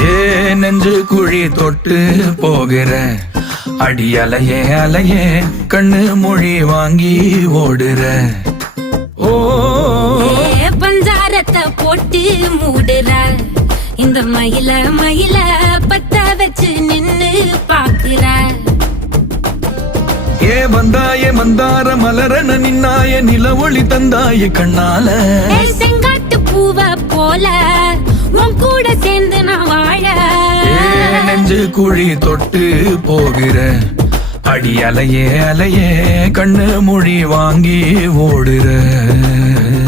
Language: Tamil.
ஏ நெஞ்சு குழி தொட்டு போகிற அடி அலையே அலையே கண்ணு மொழி வாங்கி ஓடுற. ஓ பஞ்சாரத்தை போட்டு மூடுற இந்த மயில மயில பத்த வச்சு நின்னு பாக்குற. ஏ வந்தாய மந்தார மலரன நின்னாய நில ஒளி தந்தாய கண்ணால. செங்காட்டு பூவ போல உன் கூட சேர்ந்து நான் வாழ. நெஞ்சு குழி தொட்டு போகிற அடி அலையே அலையே கண்ணு மொழி வாங்கி ஓடுற.